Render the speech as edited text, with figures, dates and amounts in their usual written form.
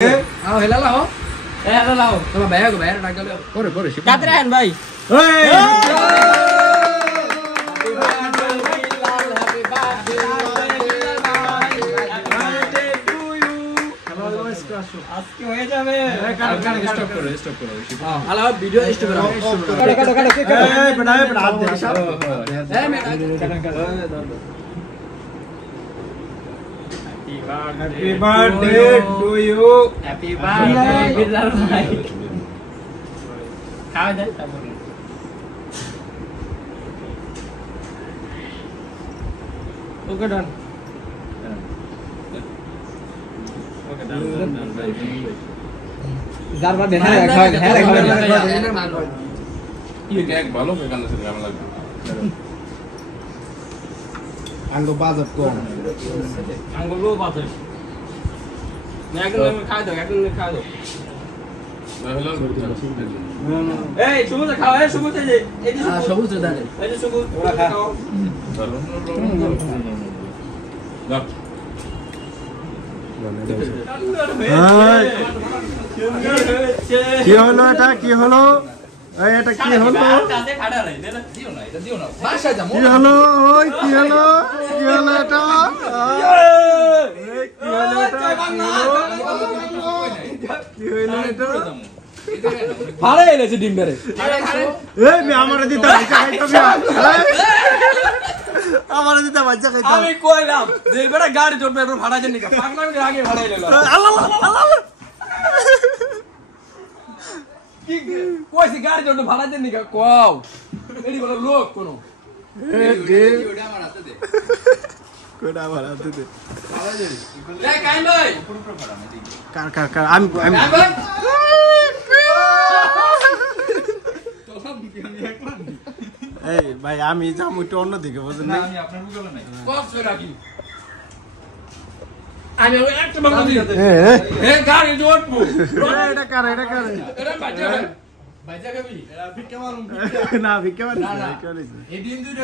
Ao hello lao. Hello lao. Sama bé của bé đang kêu liệu. Có được. Cắt ra bay. আজকে হয়ে যাবে stop করো hello video stop করো কাটো এই বড়ায়ে হাত দে সব এই মেরা Happy birthday to you. Happy birthday Bilal bhai. Khao যায় তারপর ওকে ডান যার বাদে হ্যাঁ ये एक ভালো গান আছে কেমন লাগবে আঙ্গো বাজত কম আঙ্গো লো বাজত না একদম খাই দাও এই সবুজ খাও এই সবুজ এই যে সবুজ দাও এই যে সবুজ ওরা খাও দাও কি হলো এটা কি হলো এটা কি হলো কি হলো ওই কি হলো এটা কি হলো এটা ভালো এলেছে ডিম বেরে এই মে আমারে দিতে বাচ্চা খাইতাম আমারে দিতে বাচ্চা খাইতাম আমি কইলাম যে বেটা গাড়ি চড়বে এর ভাড়া দেন না পাগলামি আগে ভাড়া এলো আল্লাহ কি কইছি গাড়ি চড়বে ভাড়া দেন না কও এডি বড় লোক কোন ওটা আমার হাতে দে কোডা আমার হাতে দে এই কাইম ভাই কার আমি কাইম ভাই এই ভাই আমি যাম ওইটা অন্যদিকে বুঝেন না আমি আপনার বুঝলো নাই কষ্ট রাখি আমি ওই একটা বাংলা দিই এই গাড়ি জোটবো এটা কারে এটা বাচ্চা খাবি এটা ভিক্ষা মারুম না ভিক্ষা মারুম না এই দিন দুই